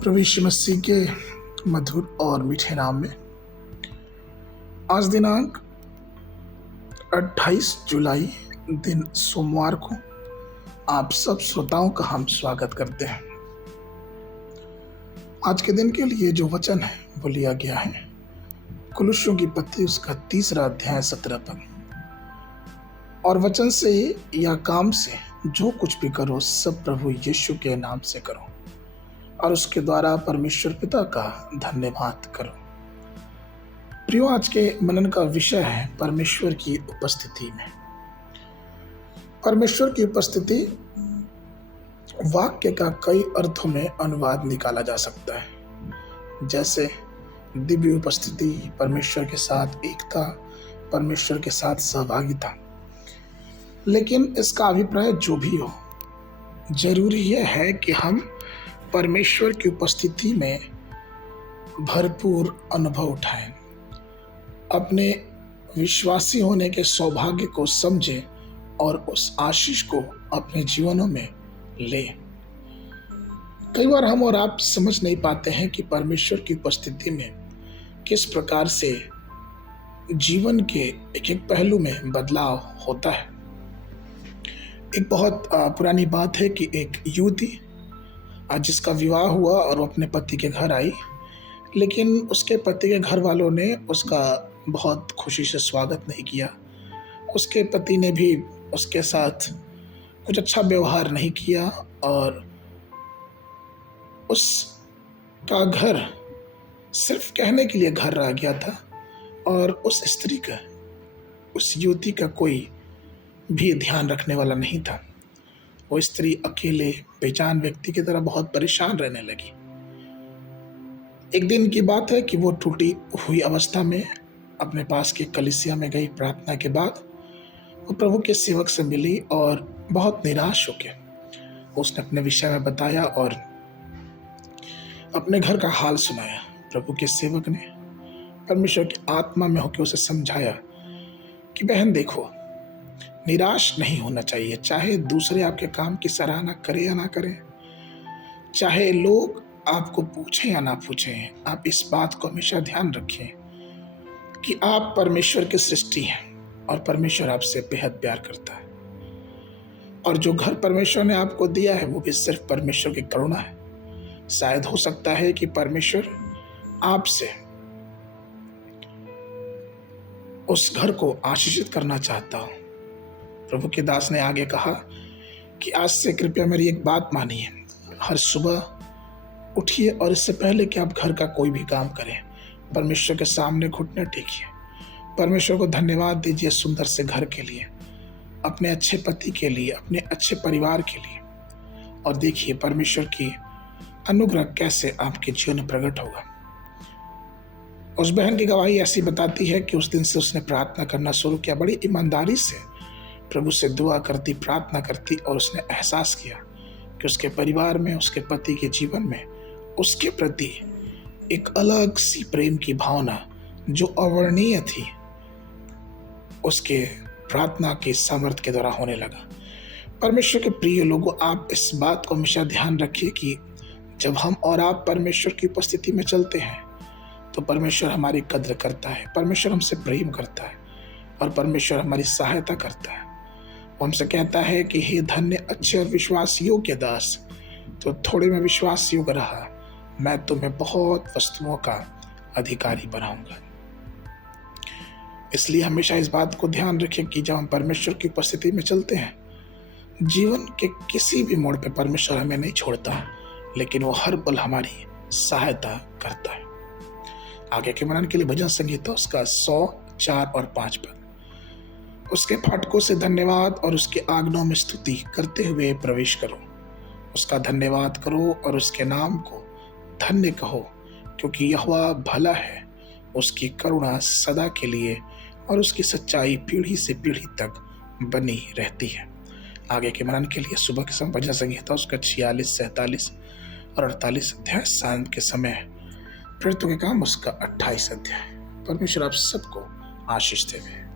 प्रभु यीशु मसीह के मधुर और मीठे नाम में आज दिनांक 28 जुलाई दिन सोमवार को आप सब श्रोताओं का हम स्वागत करते हैं। आज के दिन के लिए जो वचन है वो लिया गया है कुलुस्सियों की पत्री उसका 3 अध्याय 17 पद। और वचन से या काम से जो कुछ भी करो सब प्रभु यीशु के नाम से करो और उसके द्वारा परमेश्वर पिता का धन्यवाद करो। प्रियो, आज के मनन का विषय है परमेश्वर की उपस्थिति में। परमेश्वर की उपस्थिति वाक्य का कई अर्थों में अनुवाद निकाला जा सकता है, जैसे दिव्य उपस्थिति, परमेश्वर के साथ एकता, परमेश्वर के साथ सहभागिता। लेकिन इसका अभिप्राय जो भी हो, जरूरी यह है कि हम परमेश्वर की उपस्थिति में भरपूर अनुभव उठाएं, अपने विश्वासी होने के सौभाग्य को समझें और उस आशीष को अपने जीवनों में लें। कई बार हम और आप समझ नहीं पाते हैं कि परमेश्वर की उपस्थिति में किस प्रकार से जीवन के एक एक पहलू में बदलाव होता है। एक बहुत पुरानी बात है कि एक युवती जिसका विवाह हुआ और वो अपने पति के घर आई, लेकिन उसके पति के घर वालों ने उसका बहुत खुशी से स्वागत नहीं किया। उसके पति ने भी उसके साथ कुछ अच्छा व्यवहार नहीं किया और उसका घर सिर्फ कहने के लिए घर रह गया था और उस स्त्री का, उस युवती का कोई भी ध्यान रखने वाला नहीं था। वो स्त्री अकेले बेजान व्यक्ति की तरह बहुत परेशान रहने लगी। एक दिन की बात है कि वो टूटी हुई अवस्था में अपने पास की कलीसिया में गई। प्रार्थना के बाद वो प्रभु के सेवक से मिली और बहुत निराश होके उसने अपने विषय में बताया और अपने घर का हाल सुनाया। प्रभु के सेवक ने परमेश्वर की आत्मा में होकर उसे समझाया कि बहन देखो, निराश नहीं होना चाहिए, चाहे दूसरे आपके काम की सराहना करें या ना करें, चाहे लोग आपको पूछें या ना पूछें, आप इस बात को हमेशा ध्यान रखें कि आप परमेश्वर की सृष्टि हैं और परमेश्वर आपसे बेहद प्यार करता है। और जो घर परमेश्वर ने आपको दिया है वो भी सिर्फ परमेश्वर की करुणा है। शायद हो सकता है कि परमेश्वर आपसे उस घर को आशीषित करना चाहता हो। प्रभु के दास ने आगे कहा कि आज से कृपया मेरी एक बात मानिए, हर सुबह उठिए और इससे पहले कि आप घर का कोई भी काम करें, परमेश्वर के सामने घुटने टेकिए, परमेश्वर को धन्यवाद दीजिए सुंदर से घर के लिए, अपने अच्छे पति के लिए, अपने अच्छे परिवार के लिए, और देखिए परमेश्वर की अनुग्रह कैसे आपके जीवन में प्रकट होगा। उस बहन की गवाही ऐसी बताती है कि उस दिन से उसने प्रार्थना करना शुरू किया, बड़ी ईमानदारी से प्रभु से दुआ करती, प्रार्थना करती, और उसने एहसास किया कि उसके परिवार में, उसके पति के जीवन में उसके प्रति एक अलग सी प्रेम की भावना जो अवर्णनीय थी, उसके प्रार्थना के सामर्थ्य के द्वारा होने लगा। परमेश्वर के प्रिय लोगों, आप इस बात को हमेशा ध्यान रखिए कि जब हम और आप परमेश्वर की उपस्थिति में चलते हैं तो परमेश्वर हमारी कद्र करता है, परमेश्वर हमसे प्रेम करता है और परमेश्वर हमारी सहायता करता है। वो हमसे कहता है कि हे धन्य अच्छे और विश्वास योग्य दास, तो थोड़े में विश्वास योग्य रहा, मैं तुम्हें बहुत वस्तुओं का अधिकारी बनाऊंगा। इसलिए हमेशा इस बात को ध्यान रखें कि जब हम परमेश्वर की उपस्थिति में चलते हैं, जीवन के किसी भी मोड़ पे परमेश्वर हमें नहीं छोड़ता, लेकिन वो हर पल हमारी सहायता करता है। आगे के मनन के लिए भजन संगीता उसका 100, 4 और 5 पद। उसके फाटकों से धन्यवाद और उसके आज्ञाओं में स्तुति करते हुए प्रवेश करो। उसका धन्यवाद करो और उसके नाम को धन्य कहो, क्योंकि यहोवा भला है, उसकी करुणा सदा के लिए और उसकी सच्चाई पीढ़ी से पीढ़ी तक बनी रहती है। आगे के मनन के लिए सुबह के समय भजन संगीता उसका 46, 47 और 48 अध्याय, शाम के समय प्रेरितों के काम उसका 28 अध्याय। परमेश्वर आप सबको आशीष देवे।